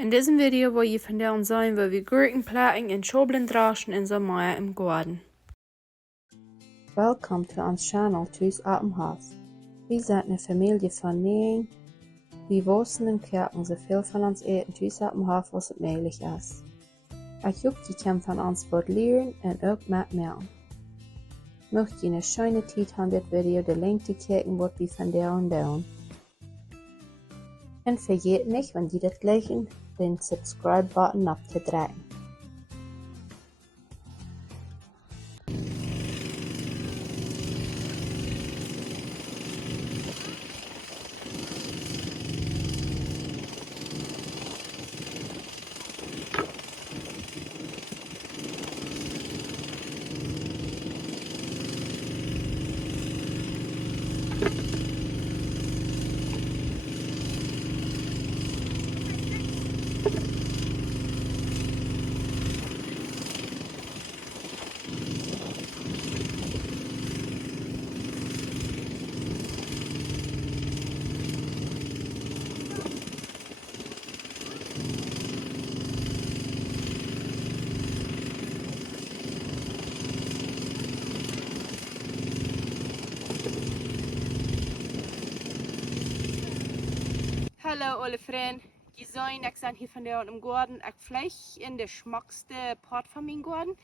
In diesem Video will je vandaag zijn waar we Gurken plakken en Schaublen draschen in zo'n Meier im Goaden. Welcome to our channel Thuis Atemhaus. Wir sind eine Familie von 9. Wir wohnen und kochen so viel von uns eten Thuis Atemhaus, was es möglich ist. Ich hoffe, ihr könnt von uns was lernen und auch mitmachen. Möcht ihr eine schöne Zeit haben, das Video den Link zu klicken, was wir von der und tun. Und vergeet nicht, wenn ihr das gleichen, den Subscribe-Button abzudrücken. Hallo alle vrienden, je zijn, ik sta hier vandaag im Goaden. Ik vlees in de schmakste part van mijn Goaden.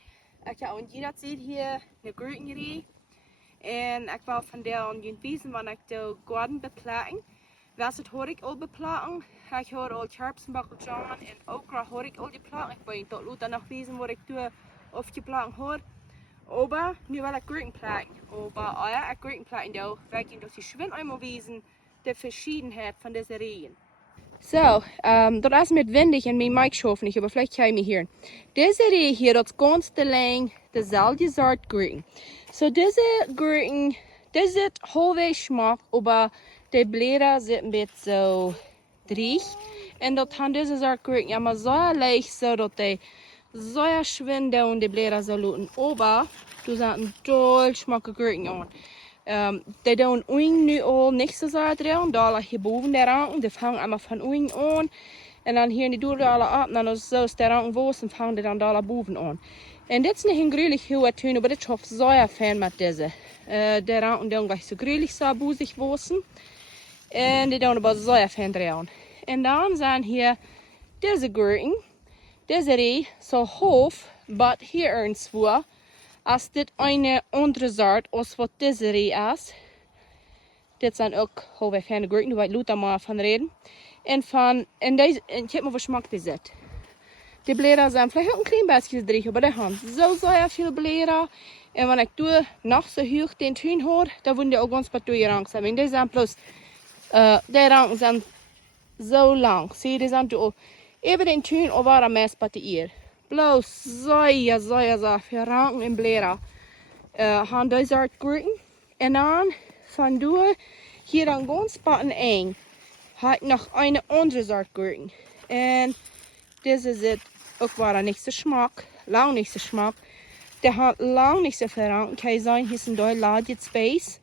Ik heb ook jeder ziet hier een Gurkenrie. En ik wil vandaag jullie wijzen wanneer ik de Goaden beplekken. Was het hoor ik al beplekken? Ik hoor al scherpsenbakkeltjes en okra hoor ik al beplekken. Ik wil je tot later nog wijzen wat ik doe of je plekken hoor. Aber nu wil ik Gurken plekken. Aber ja, ik Gurken plekken doe, wil ik je door die schwinn einmal wijzen. De verschiedenheid van deze regen. So, dat is met windig en mijn mic schoof niet, maar vielleicht kan je me hier. Deze regen hier, dat is ganz te lang dezelfde soort Gurken. So, deze Gurken, deze zit halfwegs smaak, aber de blätter zit een beetje zo dreig. En dat gaan deze soort Gurken ja maar zo leicht, zodat die zo schwinden en de blätter zo loten. Aber, du zet een dool smakke Gurken aan. Die doen oing nu al niks te zeggen erin, daar lag je boven de ranken, die vangen allemaal van oing aan. En dan hier in die deur alle op, en dan zo is de ranken woest en vangen die dan daar boven aan. En dit is niet een gruwelijk heel wat maar dit is zo fijn met deze. De ranken doen gleich zo gruwelijk zo boezig woesten. En die doen aber zo fijn erin. En dan zijn hier deze gurken, deze ree, zo hoog, maar hier ergens voor. Als dit een andere soort als wat deze ree is. Dit zijn ook halfweg fijne gurken, daar weet Luther maar van reden. En deze, ik heb me verschmakt die zit. Die blätter zijn vielleicht ook een klein beetje dreig, maar die hebben zo veel blätter. En wanneer ik doe nog zo hoog den tuin hoor, dan worden die ook ons wat door je rank zijn. Die zijn plus, die ranken zijn zo lang. Zie je, die zijn ook even den tuin of waar meest bij de eer. Bloos, zo veel ranken en blätter. Gaan deze soort gurken. En dan van door hier dan ganz batten eng. Heb ik nog een andere soort gurken. En deze zit ook waar niet zo smaak. Lang niet zo smaak. Die had lang niet zo veel ranken. Kan je zeggen, hier is een doel large space.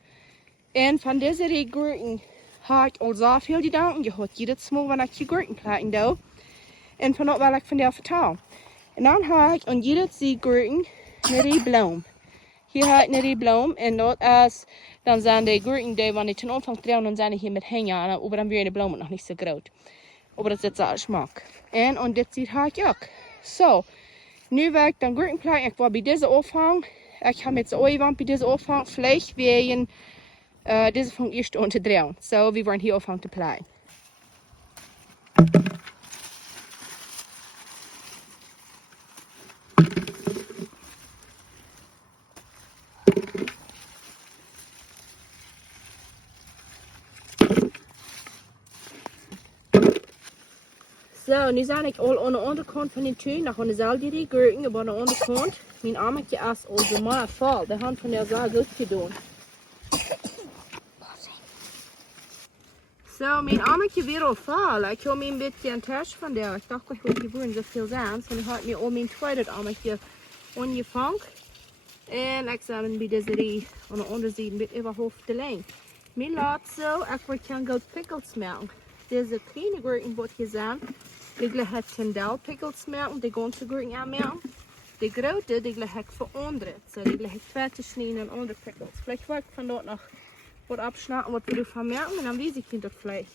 En van deze gurken heb ik al zoveel gedaan. Je hoort jedes smal wanneer ik je gurken plakken doe. En van dat wil ik van jou vertellen. En dan heb ik aan jeder gurken een bloem. Hier heb ik een bloem en dat is, dan zijn de gurken die wanneer ten aanvang draaien, dan zijn die hier met hangen. Maar dan weer de bloem nog niet zo groot. Maar dat zit zo smaak. En dit ziet heb ik ook. Zo, nu wil ik dan gurken plakken. Ik wil bij deze afhangen. Ik ga met z'n oeien bij deze afhangen. Vielleicht weer deze van eerst aan te draaien. Zo, we worden hier afhangen te plakken. Zo, nu zijn ik al aan de andere kant van de tuin, nog aan dezelfde gurken, maar aan de andere kant. Mijn armetje is al zo maar vol, de hand van de zaal goed gedaan. Zo, mijn armetje weer al vol. Ik heb me een beetje een tasje van daar. Ik dacht, ik wil gewoon zoveel zijn. Dus ik had nu al mijn tweede armetje aangevangen. En ik zal hem bij deze ree aan de andere zijde een beetje overhoofd de lijn. Mijn laatste, ik kan goed pickles maken. Deze kleine gurken wat je zijn. Die gleich Candel-Pickles merken, die ganze Gurken anmerken. Die grote, die gleich verandert. So, die gleich kwartgesneden en andere Pickles. Vielleicht wil ik van dort nog wat abschneiden, wat we ervan merken. En dan weet ik dat vlees.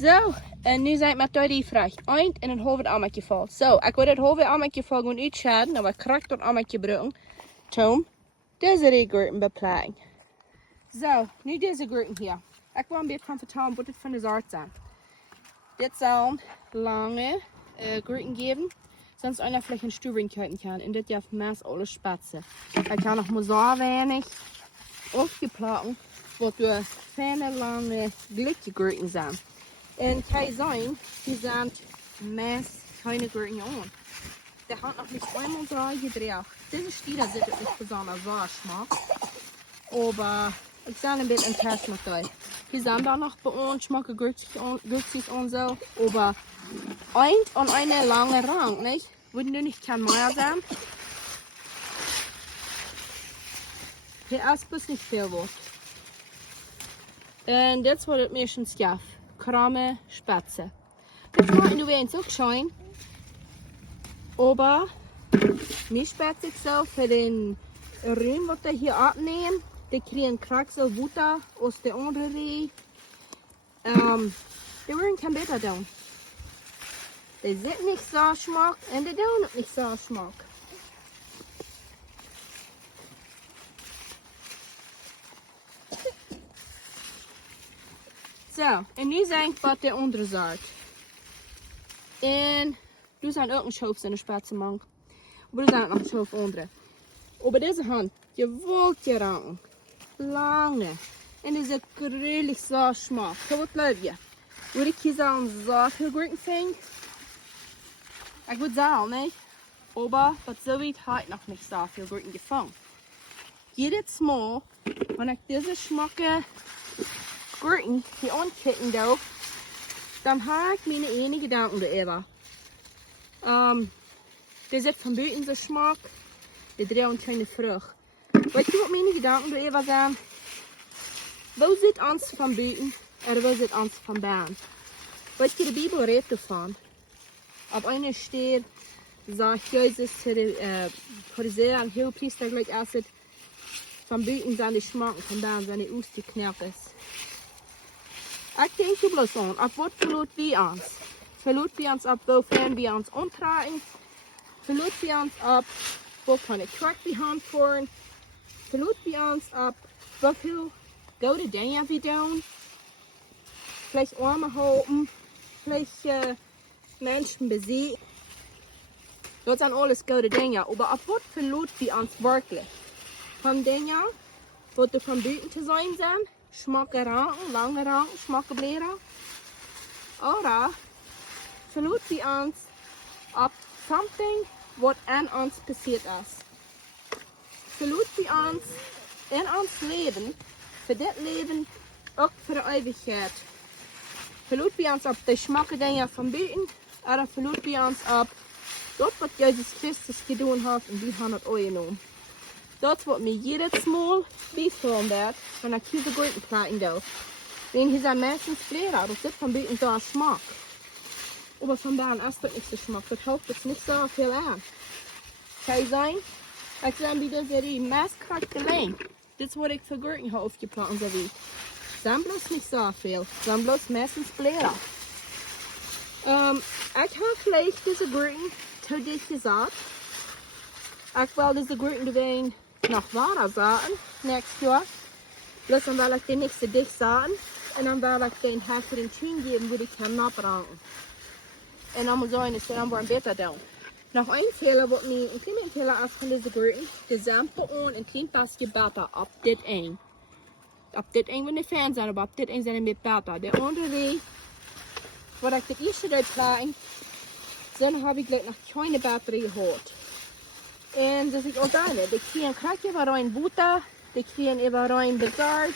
Zo, en nu zijn we met die vraag. Eind en een halve ammetje vol. Zo, ik wil het halve ammetje vol gewoon uitscheiden. Nou, ik krijg dat ammetje broken. Tom, deze die gurken beplekken. Zo, nu deze gurken hier. Ik wil een beetje gaan vertellen wat het van de soort zijn. Dit zijn lange gurken geven. Sonst einer vielleicht een sturing kijken kan. En dit heeft meest alle spatsen. Ik kan nog maar zo weinig opgeplakken. Wat door fijne lange glitje gurken zijn. En kan zijn, die zijn meest keine gurken aan. Der hat noch nicht einmal so gedreht. Diese Stiere sind nicht besonders Geschmack. Aber ich sage ein bisschen Test mit euch. Die sind da noch bei uns, schmecken günstig und so. Aber eine lange Rang, nicht? Würden du nicht kein mehr sein? Die erst bis nicht viel wird. Und jetzt wird es mir schon schaff. Kramme Spätze. Das machen du eins auch schon. Aber mir spät sich so für den Rühm, was wir hier abnehmen. Die kriegen Kraxel Butter aus der anderen Reh. Die würden kein besser tun. Die sind nicht so schmack und die tun nicht so schmack. So, en nu zijn ik wat de andere zaak. En du zijn ook een schoof in de spatse mank. Maar du zijn nog een schoof onder. Aber deze hand, je wilt je ranken. Lange. En die zit grillig zo smaak. So wat leuk je. Wil ik hier zo zoveel gurken vinden? Ik wil zeggen, nee. Aber wat zo weet, heb ik nog niet zoveel gurken gevangen. Jedes Mal, wenn ich diese schmacken Gurken hier ankicken darf, dann habe ich meine eigenen Gedanken darüber. Der sind von buiten so schmack, die drehen keine Frucht. Weißt du, was meine Gedanken darüber sind? Wo zit ons van buiten en wo zit ons van binnen? Weißt du, die Bibel redet davon. Op einer steht, sagt Jesus zu den Pharisäern und Hohepriester gleich erst, von buiten zijn die schmacken, van binnen zijn die ausgeknappt. Ik denk je bloß aan, op wat verloot wie ons? Verloot wie ons op wofern wir ons ontdragen? Verloot wie ons op wo kan ik kwak die hand voeren? Verloot wie ons op hoeveel gouden dingen we doen? Vielleicht Arme helpen, vielleicht Menschen besiegen. Dat zijn alles gouden dingen, aber op wat verloot wie ons werkelijk? Van dingen wat er van buiten te zijn zijn? Schmacken ranken, lange ranken, schmacken bleren. Oder verloot wie ons op something wat aan ons passiert is. Verloot wie ons in ons leven, voor dit leven, ook voor de eeuwigheid. Verloot wie ons op de schmacken dingen van buiten, oder verloot wie ons op dat wat Jezus Christus gedaan heeft en die hebben het genomen. Dat wordt me jedes Mal bevroren werd, wenn ik diese Gurken plakken doe. Wenn hier zijn meistens bleren, dat zit van buiten zo Geschmack. Aber von binnen ist das nicht so schmack, das hilft jetzt nicht so viel an. Kann sein, ich sage wieder, die meist krank gelegen. Das wurde ich für Gurken aufgeplant und so wie. Sind bloß nicht so viel, sind bloß meistens bleren. Ich habe vielleicht diese Gurken zu dich gesagt. Ich will diese Gurken gewähnen noch weiter sagen, nächstes Jahr. Bloß dann will ich den nicht zu dich sagen. Und dann will ich den Hälfte den Tüten geben, wo die kann abranken. En dan moet je dus dan een beter doen. Nog een fehler wat me een klein fehler af van deze gurken. De zampen on een klein pasje butter op dit een. Op dit een van de fan zijn, maar op dit een zijn met butter. De andere wat ik de eerste uitplakken, dan heb ik gleich nog keine batterie gehad. En dus ik ook daar, die kriegen krakje waar rein butter, die kriegen even rein bezahlt.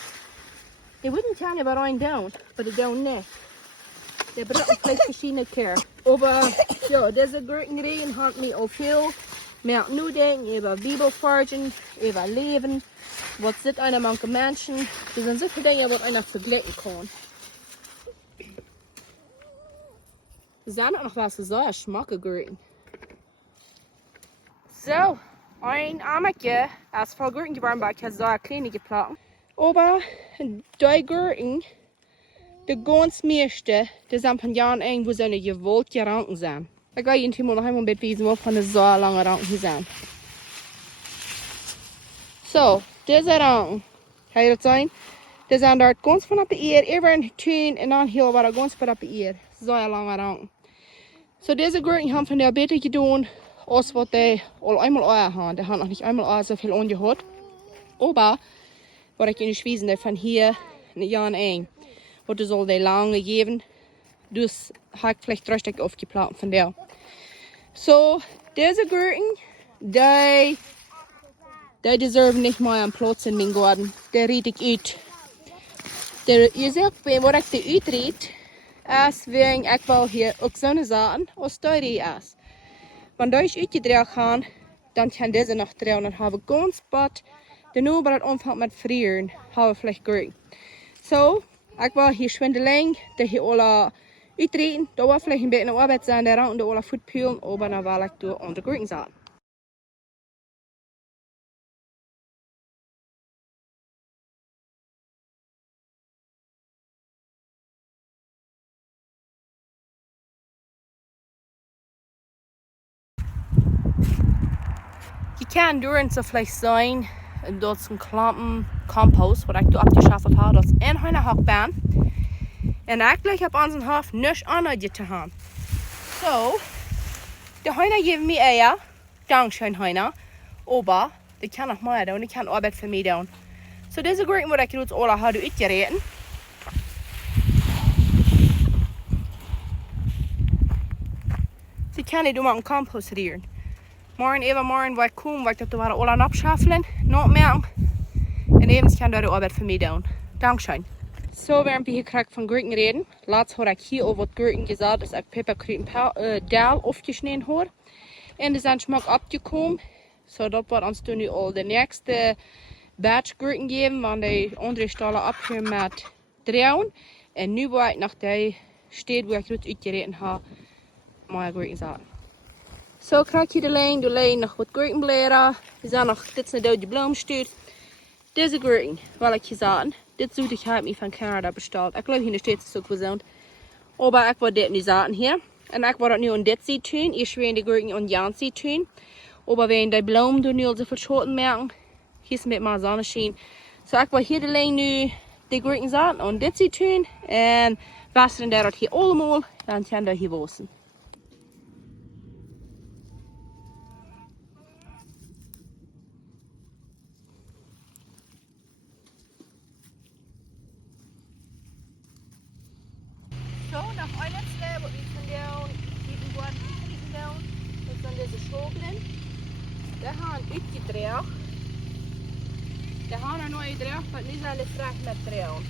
Die würden gerne über rein doen, aber die doen nicht. Die brauchen vielleicht verschiedene Kehr. Aber ja, diese Gurkenrehen hat mich auch viel mehr nu denken über Bibelversen, über Leben. Was sind eine manche Menschen, die sind so viele Dinge, was einer vergleichen kann. Er zijn ook nog wel eens zo smaken groenten. Zo, ein Ammerke, als voll Gurken geworden war, ich habe so eine kleine geplant. Aber die Gurken, die ganz meiste, die sind von Jahren irgendwo so eine gewollte Ranken sind. Ich gehe jeden Tag noch einmal mit wiesen, wo von so lange Ranken hier sind. So, diese Ranken, kann ich das sein? Die sind dort ganz von ab ihr, über ein Tün und dann hier war ganz von ab ihr. So eine lange Ranken. So, diese Gurken haben von der Beete getan, als was die all einmal Eier haben. Die haben noch nicht einmal Eier so viel angehört. Aber, was ich in die Wiesen, von hier in den Jahren ein, was soll die lange geben, das habe ich vielleicht 3 Stück aufgeplant von der. So, diese Gurken, die deserven nicht mal einen Platz in meinem Garten. Die riede ich aus. Ihr seht, was ich die ausriede, ist, wegen ich will hier auch so eine Sachen aus der ist. Wenn ich ausgedreht habe, dann kann diese noch drehen und habe ganz bad, dann aber das anfängt mit frieren, habe vielleicht Gurken. So, ich will hier schwindeln, die hier alle uitreden, da war vielleicht ein bisschen Arbeit sein, der Rand und alle Futpülen, aber dann will ich da an der Gurken sein. Je kan duren så vielleicht sein, dat is een klampen compost, wat ik toen abgeschaffeld heb, dat is een hele hakbaan. En eigenlijk heb onze hof niks anders te gaan. So, de heine geven me eier, dankzij heine, aber die kan nog meer doen, die kan arbeid voor mij doen. So, deze gurken moet ik nu alle hadden uitgereden. Die kan ik doen met een compost rieren. Morgen waar ik kom, waar ik dat waren alle abschaffelen, nog meer. En even kan daar de arbeid voor mij doen. Dankzij. So, während wir hier gerade von Gurken reden, laatst habe ich hier over Gurken gesagt, dass ich Peperkräutendahl aufgeschnitten habe. Und die sind schmack abgekommen. So, das wird uns dann all der nächste Batch Gurken geben, wenn die andere Stalle abhören mit drehen. Und nu war ich nach der steht, wo ich gut uitgereden habe, mal Gurken sagen. So, krijg je de lijn nog wat gurkenbladeren. Die zijn nog, dit is een dode bloemstuur. Deze gurken, wil ik je zeggen. Dit zoet ik heb me van Canada besteld. Ik geloof hier steeds zo gezond. Maar ik wil dit nu zeggen hier. En ik wil dat nu aan dit ziet doen. Ik wil de gurken aan Jan ziet doen. Maar wenn die bloem doen nu al zoveel schoten merken. Hier is met mijn zonneschijn. So, ik wil hier de lijn nu de gurken zeggen. En dit ziet doen. En wassen dat hier allemaal. Dan kan dat hier wassen. So, nach einer Slab, wat we vandaan die worden gedaan, is dan deze Schaublen. Die gaan uitgedraaid. Die gaan er nooit draag, want nu zijn de vraag met draaien.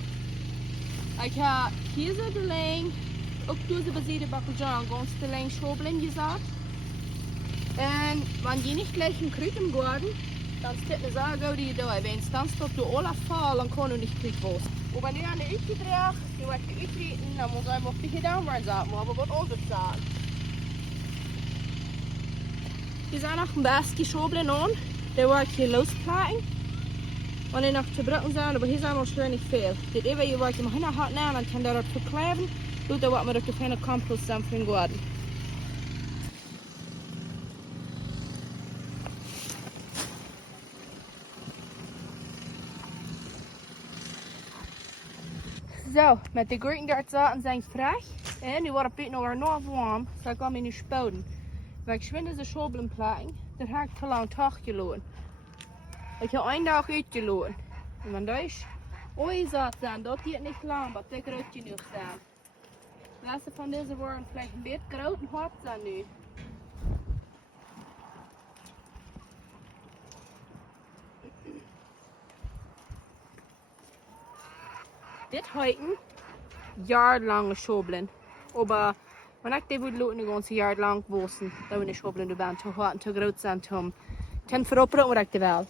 Ik heb hier zo de lijn, ook deze bezide bakkeljan, ganz de lijn Schaublen gezet. En wanneer je niet gleich een kruid im Garten, dann steht eine Sache, die da, wenn es dann stoppt, du alle Fall, dann kann du nicht krieg was. Und wenn du eine uitgedreht, die wird uittreten, dann muss einfach die hier down werden, sagen wir, aber was anderes sagen. Die sind noch ein bisschen Schaublen an, der wird hier losplagen. Wenn die noch zu brücken sind, aber hier sind noch schön nicht viel. Das eben hier wird immer hinterher nehmen, dann kann der dort verkleben, und dann wird man dort keine Kompost zusammen für den Garten. So, met de gurken dort zaten zijn vrij. En nu wordt het beetje nog warm, so ik ga me nu spouden. Weil ik schwinde ze Schaublen plagen, dat heb ik te lang Tag gelopen. Ik heb 1 dag uitgelopen. En wenn deze oizat zijn, dat hier niet lang, maar die groot genoeg zijn. De meeste van deze worden vielleicht een beetje groot en hard zijn nu. Dit heuten jarenlange Schaublen. Aber wenn ich die würde ein ganzes Jahr lang wosen, dann bin ich Schaublen dabei, zu hart und zu groß sind, ten verropperen, was ich die will.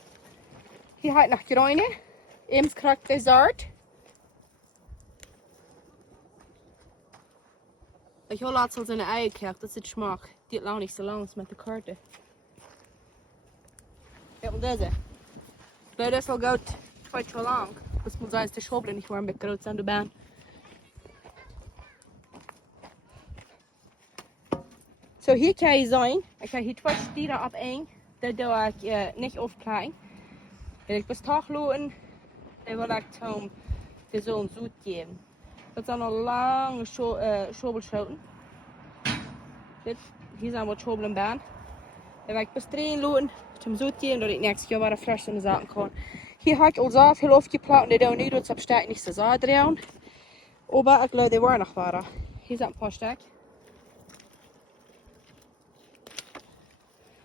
Hier halt noch Gräune, eben kriegt die Saat. Ich hole laatst al zijn eigen kerk, dat is het smaak. Die lang niet zo lang is met de kaarten. Ja, und deze. Bij deze al goud, kwijt zo lang. Das muss sein, de Schaublen nicht warm mit groot aan de baan. So hier kan je zijn. Ik ga hier twee stieren op één. Dat doe ik niet afklein. Wil ik bis dag lopen, dan wil ik Tom de zo'n zoet geven. Dat zijn al lange Schaubelschoten. Hier zijn wat Schaublenbaan. Dan wil ik bis erin lopen, Tom zoet geven, dat ik nächstes jaar weer fris in de zaken kan. Hier heb ik al zoveel afgeplaatst, dat nu dat op stek niet zo zo draaien. Maar ik geloof dat er nog waren. Hier zijn een paar stek.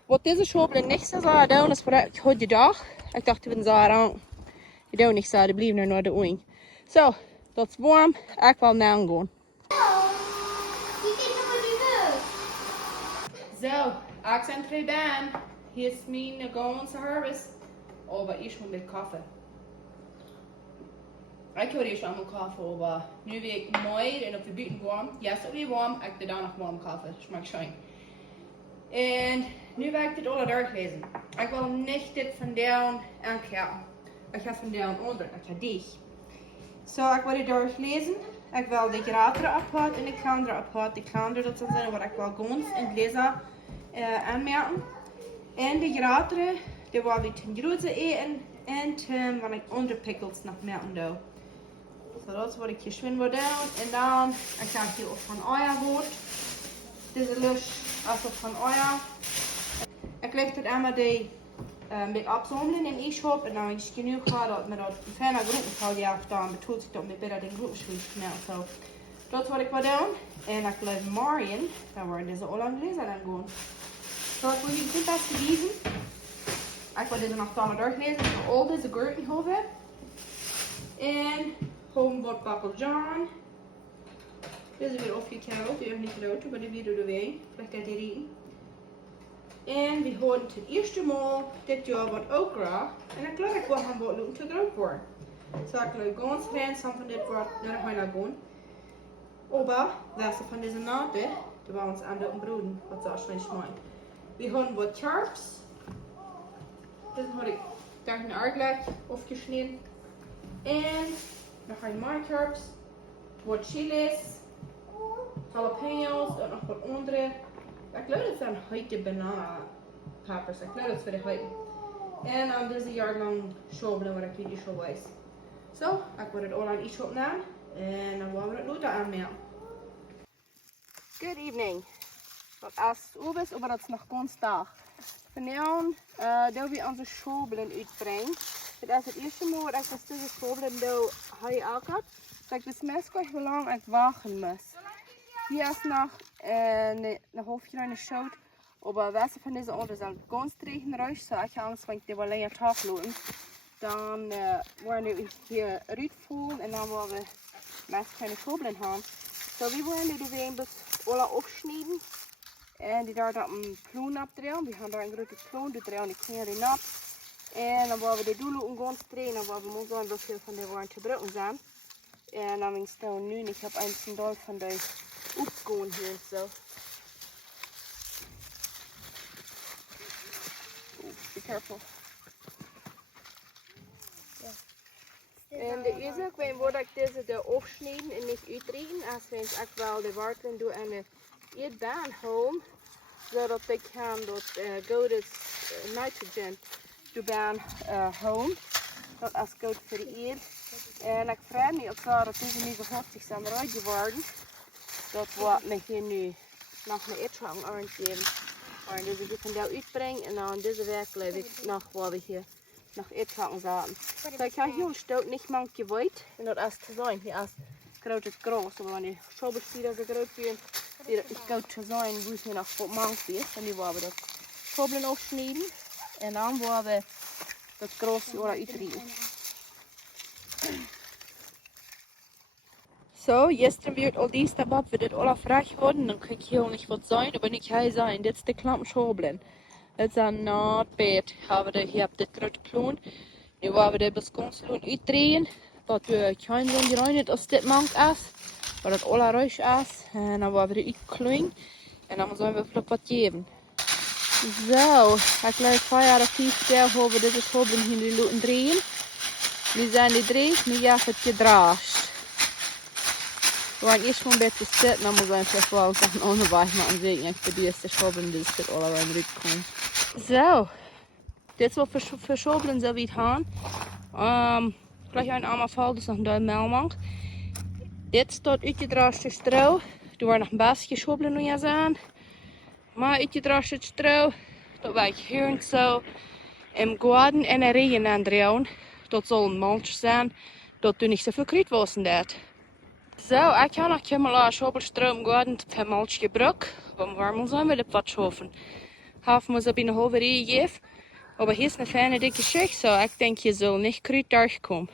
Wat deze Schaublen niet zo zo doen, is voor ik heute dag. Ik dacht, we zijn aan. Je doet niet zo, die blijven er naar de oing. Zo, dat is warm. Ik wil naar gaan. Zo, ik ben terug bij. Hier is mijn ganse service. Maar eerst met koffie. Ik heb eerst allemaal koffie, maar nu ben ik mooi en op de buiten warm. Ja, het is ook weer warm. Ik doe dan nog warm koffie. Smaakt schijn. En nu wil ik dit alle doorlezen. Ik wil niet dit van down aankijken. Ik ga van down onder. Ik ga dicht. Zo, ik wil dit doorlezen. Ik wil de grater apart en de kalender apart. De kalender, dat zal zijn wat ik wil gans in het lezen aanmerken. En de grater, die wil ik ten grote eten. En ten wat ik onderpikkels nog merken doe. Zo, dat is wat ik hier schwin wil doen. En dan, ik ga hier ook van eier wordt. Deze lus. Also van euer. Ik leg het einmal die mit absammeln in e-shop en dan is het genoeg dat met dat fijne groenteval jaagt dan betoelt zich dat met beter den groenteschrift nou zo. Dat is wat ik wil doen. En ik leg morgen, dan worden deze al lang lezen dan gewoon. Zo, ik wil hier goed te lezen. Ik wil deze nog dan doorlezen voor al deze groentehoven. En gewoon wat bakkeljan. Deze weer opgekeld, die heb niet groot, maar die weer door de wijn. Vielleicht gaat die erin. En we houden het eerste maal dit jaar wat okra. En ik geloof ik wil hem wat doen te groot worden. Zo ik geloof ganz fijn van dit wordt naar de huina gaan. Maar deze van deze naten, die we ons aan de broeden, wat zou schijn schmijn. We houden wat sharps. Deze had ik daar een aardelijk afgesneden. En dan ga je maar sharps. Wat chilis. Jalapenos en nog wat andere. Ik geloof dat zijn heute bananenpeppers. Ik geloof dat voor de heuten. En dan deze jaar lang Schaublen, wat ik jullie zo wijs. Zo, ik word het al aan iets opnemen. En dan gaan we het nu aanmerken. Good evening. Dat is oben, maar dat is nog ganz dag. Vanavond doen we onze Schaublen uitbrengen. Dit is het eerste mal dat ik deze Schaublen doe ook had. Dat ik de meest belangrijk wagen moet. Hier ist noch eine halbe Schaut, aber was von dieser Art ist ganz regenreich, so ich habe Angst, wenn ich die mal länger Tag schauen. Dann wollen wir hier rütteln und dann wollen wir meist keine Schaublen haben. So, wir wollen die Wegen bis alle aufschneiden und die da einen Plon abdrehen. Wir haben da einen großen Plon, die drehen die Knie ab. Und dann wollen wir die Dulu ganz drehen, dann wollen wir mal sehen, wie viel von der Waren zu brücken sind. Und dann bin ich da nu, ich habe einen Sandal von der opgaan hier zo. Be careful. En de eerste, ik wil ik deze de afsnijden en niet uitdrehen. Als we ik wel de warten doen en de eetbaan houden. Zodat ik kan dat Goaden nitrogen de baan houden. Dat is goed voor de eet. En ik vraag me of dat deze nu gehoftig zijn geworden. Dat wordt me hier nu nog een eetschang oriënteren. En deze we van jou uitbrengen en dan deze week geloof ik nog waar we hier nog eetschang zaten. So ik heb hier een stuk niet man geweten en dat is te zijn. Hier is groot het groot. Maar wanneer Schaubelspieren zo groot zijn, die dat niet goed te zijn, moet je nog wat man zijn. En nu willen we dat Schaublen afsnijden en dan willen we dat grootste uitdrehen. So, gestern wird all dies dabei, wird das alles frech worden, dann kann ich hier auch nicht was sein, aber nicht hell sein. Das ist der Klappen Schaublen. Das ist ein Nordbett. Hier habt ihr das große Klon. Nu wollen we das bis ganz lang uitdrehen, dat we klein zijn die rein aus dit mank is. waar het alle ruis is. En dan worden we eruit klein. En dan zullen we flop wat geven. Zo, ik laat 2 jaar of 5 jaar hebben deze Schaublen hier die laten draaien. Nu zijn die drie, nu heb ik het gedraasd. We gaan eerst een beetje zitten, dan moeten we even wel een andere weg maken. Zeker niet voor de eerste Schaublen, dus het alle wel eruit komen. Zo, dit is wat voor Schaublen zo wie het gaan. Gleich een allemaal valt, dus nog een duim melmang. Dit staat uitgedraasd stro. Er wordt nog een beetje Schaublen nu aan. Maar uitgedraasd stro, dat wij hier zo im Goaden en een regen aan draaien. Dat zal een mulch zijn, dat du niet zoveel kruid was in dat. Zo, ik ga nog helemaal Schaubelstroom Goaden per mulch gebruiken. Want waarom zijn we dat wat schaffen? Half moet op een halve regen geven. Maar hier is een fijne dikke schicht, zo ik denk je zal niet kruid doorkomen.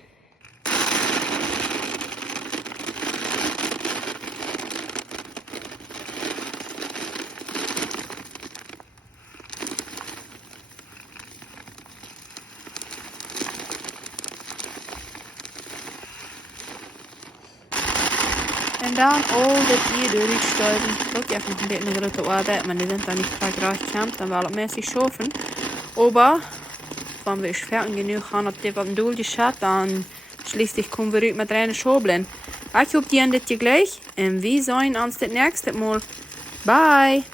En dan al dit hier doorheen stuiven. Ook even nog een beetje grote arbeid, maar die sind dan niet gleich rausgekommen. Dan wel het meeste schaffen. Aber, wenn wir fertig genug haben, ob die was ein Duldes hat, dann schließlich kommen wir mit reinen Schaublen. Ich hoffe, die haben das gleich. Und wir sehen uns das nächste Mal. Bye!